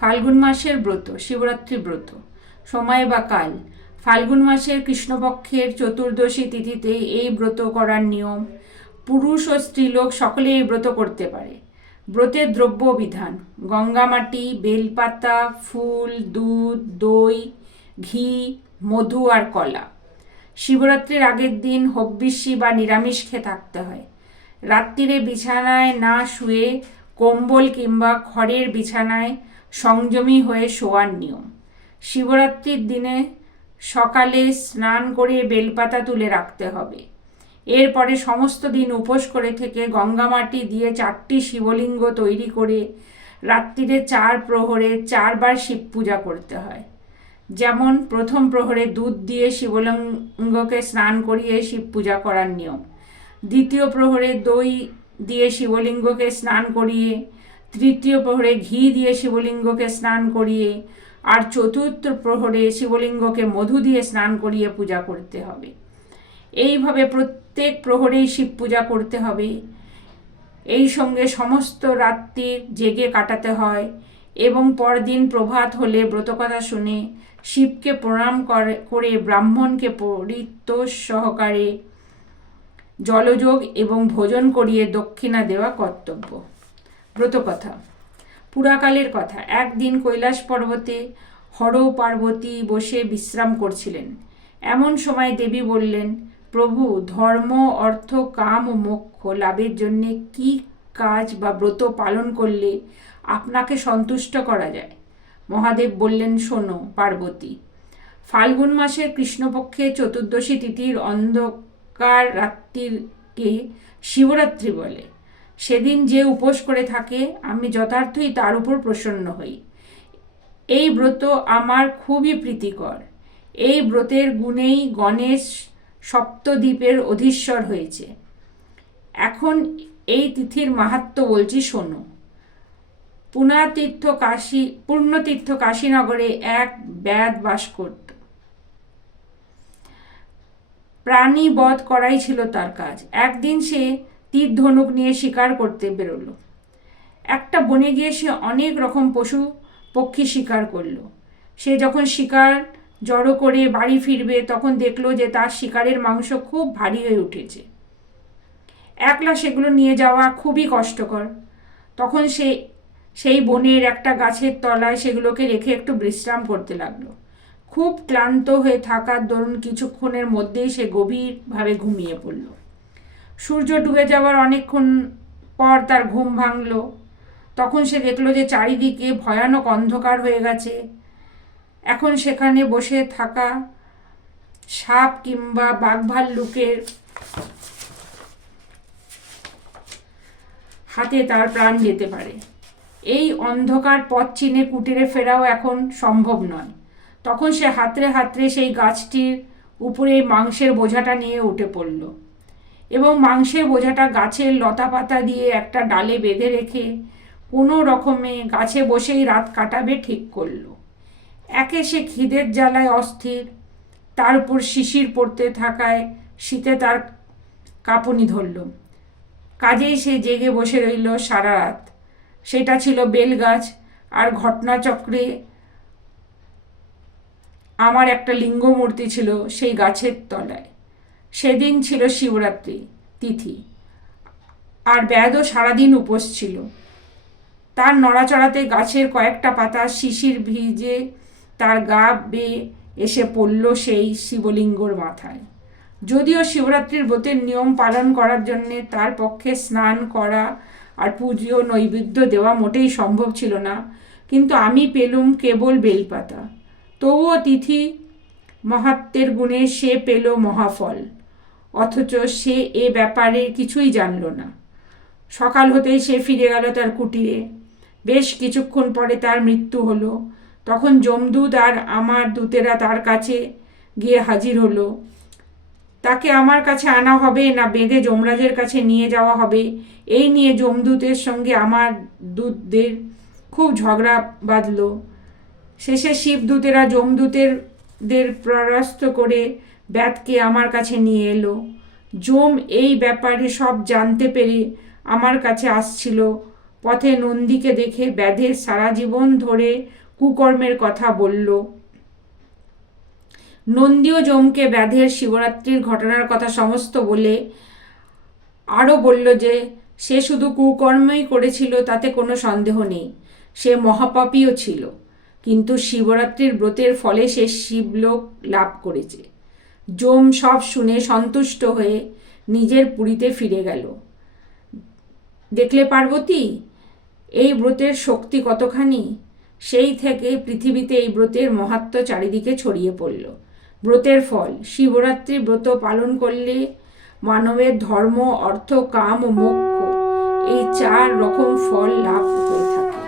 ফাল্গুন মাসের ব্রত, শিবরাত্রি ব্রত। সময় বা কাল: ফাল্গুন মাসের কৃষ্ণপক্ষের চতুর্দশী তিথিতে এই ব্রত করার নিয়ম। পুরুষ ও স্ত্রীলোক সকলে এই ব্রত করতে পারে। ব্রতের দ্রব্য বিধান: গঙ্গামাটি, বেলপাতা, ফুল, দুধ, দই, ঘি, মধু আর কলা। শিবরাত্রির আগের দিন হব্বিষ্যি বা নিরামিষ খেয়ে থাকতে হয়। রাত্রিরে বিছানায় না শুয়ে কম্বল কিংবা খড়ের বিছানায় সংযমী হয়ে শোয়ার নিয়ম। শিবরাত্রির দিনে সকালে স্নান করে বেলপাতা তুলে রাখতে হবে। এরপরে সমস্ত দিন উপোস করে থেকে গঙ্গামাটি দিয়ে 4টি শিবলিঙ্গ তৈরি করে রাত্রিরে 4 প্রহরে 4 বার শিব পূজা করতে হয়। যেমন প্রথম প্রহরে দুধ দিয়ে শিবলিঙ্গকে স্নান করিয়ে শিব পূজা করার নিয়ম। দ্বিতীয় প্রহরে দই দিয়ে শিবলিঙ্গকে স্নান করিয়ে, তৃতীয় প্রহরে ঘি দিয়ে শিবলিঙ্গকে স্নান করিয়ে, আর চতুর্থ প্রহরে শিবলিঙ্গকে মধু দিয়ে স্নান করিয়ে পূজা করতে হবে। এইভাবে প্রত্যেক প্রহরেই শিব পূজা করতে হবে। এই সঙ্গে সমস্ত রাত্রি জেগে কাটাতে হয় এবং পরদিন প্রভাত হলে ব্রতকথা শুনে শিবকে প্রণাম করে ব্রাহ্মণকে পরিতোষ সহকারে জলযোগ এবং ভোজন করিয়ে দক্ষিণা দেওয়া কর্তব্য। ব্রতকথা। পুরাকালের কথা। একদিন কৈলাস পর্বতে হর পার্বতী বসে বিশ্রাম করছিলেন। এমন সময় দেবী বললেন, প্রভু, ধর্ম, অর্থ, কাম ও মোক্ষ লাভের জন্য কি কাজ বা ব্রত পালন করলে আপনাকে সন্তুষ্ট করা যায়? মহাদেব বললেন, শোনো পার্বতী, ফাল্গুন মাসের কৃষ্ণপক্ষে চতুর্দশী তিথির অন্ধকার রাত্রিকে শিবরাত্রি বলে। সেদিন যে উপোস করে থাকে আমি যথার্থই তার উপর প্রসন্ন হই। এই ব্রত আমার খুবই প্রীতিকর। এই ব্রতের গুণেই গণেশ সপ্তদ্বীপের অধীশ্বর হয়েছে। এখন এই তিথির মাহাত্ম্য বলছি, শোনো। পূর্ণতীর্থ কাশীনগরে এক ব্যাদ বাস করত। প্রাণী বধ করাই ছিল তার কাজ। একদিন সে তীর ধনুক নিয়ে শিকার করতে বেরোলো। একটা বনে গিয়ে সে অনেক রকম পশু পক্ষী শিকার করলো। সে যখন শিকার জড়ো করে বাড়ি ফিরবে তখন দেখলো যে তার শিকারের মাংস খুব ভারী হয়ে উঠেছে। একলা সেগুলো নিয়ে যাওয়া খুবই কষ্টকর। তখন সে সেই বনের একটা গাছের তলায় সেগুলোকে রেখে একটু বিশ্রাম করতে লাগলো। খুব ক্লান্ত হয়ে থাকার দরুন কিছুক্ষণের মধ্যেই সে গভীরভাবে ঘুমিয়ে পড়ল। সূর্য ডুবে যাওয়ার অনেকক্ষণ পর তার ঘুম ভাঙল। তখন সে দেখলো যে চারিদিকে ভয়ানক অন্ধকার হয়ে গেছে। এখন সেখানে বসে থাকা সাপ কিংবা বাঘভাল্লুকের হাতে তার প্রাণ যেতে পারে। এই অন্ধকার পথ চিনে কুটিরে ফেরাও এখন সম্ভব নয়। তখন সে হাতড়ে হাতড়ে সেই গাছটির উপরে মাংসের বোঝাটা নিয়ে উঠে পড়ল এবং মাংসের বোঝাটা গাছের লতা পাতা দিয়ে একটা ডালে বেঁধে রেখে কোনো রকমে গাছে বসেই রাত কাটাবে ঠিক করল। একে সে খিদের জ্বালায় অস্থির, তার উপর শিশির পড়তে থাকায় শীতে তার কাঁপুনি ধরল। কাজেই সে জেগে বসে রইল সারা রাত। সেটা ছিল বেলগাছ, আর ঘটনাচক্রে আমার একটা লিঙ্গ মূর্তি ছিল সেই গাছের তলায়। সেদিন ছিল শিবরাত্রি তিথি, আর ব্যাধও সারাদিন উপোস ছিল। তার নড়াচড়াতে গাছের কয়েকটা পাতা শিশির ভিজে তার গা বেয়ে এসে পড়ল সেই শিবলিঙ্গর মাথায়। যদিও শিবরাত্রির ব্রতের নিয়ম পালন করার জন্যে তার পক্ষে স্নান করা আর পুজো নৈবেদ্য দেওয়া মোটেই সম্ভব ছিল না, কিন্তু আমি পেলুম কেবল বেলপাতা। তবুও তিথি মহাত্মের গুণে সে পেল মহাফল, অথচ সে এ ব্যাপারে কিছুই জানল না। সকাল হতেই সে ফিরে গেল তার কুটিরে। বেশ কিছুক্ষণ পরে তার মৃত্যু হলো। তখন যমদূত আর আমার দূতেরা তার কাছে গিয়ে হাজির হলো। তাকে আমার কাছে আনা হবে না বেঁধে যমরাজের কাছে নিয়ে যাওয়া হবে, এই নিয়ে যমদূতের সঙ্গে আমার দূতদের খুব ঝগড়া বাঁধল। শেষে শিবদূতেরা যমদূতদের পরাস্ত করে ব্যাধকে আমার কাছে নিয়ে এলো। যম এই ব্যাপারে সব জানতে পেরে আমার কাছে আসছিল পথে নন্দীকে দেখে ব্যাধের সারা জীবন ধরে কুকর্মের কথা বলল। নন্দীও যমকে ব্যাধের শিবরাত্রির ঘটনার কথা সমস্ত বলে আরও বলল যে সে শুধু কুকর্মই করেছিল তাতে কোনো সন্দেহ নেই, সে মহাপাপীও ছিল, কিন্তু শিবরাত্রির ব্রতের ফলে সে শিবলোক লাভ করেছে। যম সব শুনে সন্তুষ্ট হয়ে নিজের পুরীতে ফিরে গেল। দেখলে পার্বতী, এই ব্রতের শক্তি কতখানি। সেই থেকে পৃথিবীতে এই ব্রতের মাহাত্ম্য চারিদিকে ছড়িয়ে পড়ল। ব্রতের ফল, শিবরাত্রি ব্রত পালন করলে মানবের ধর্ম, অর্থ, কাম ও মোক্ষ এই 4 রকম ফল লাভ হয়ে থাকে।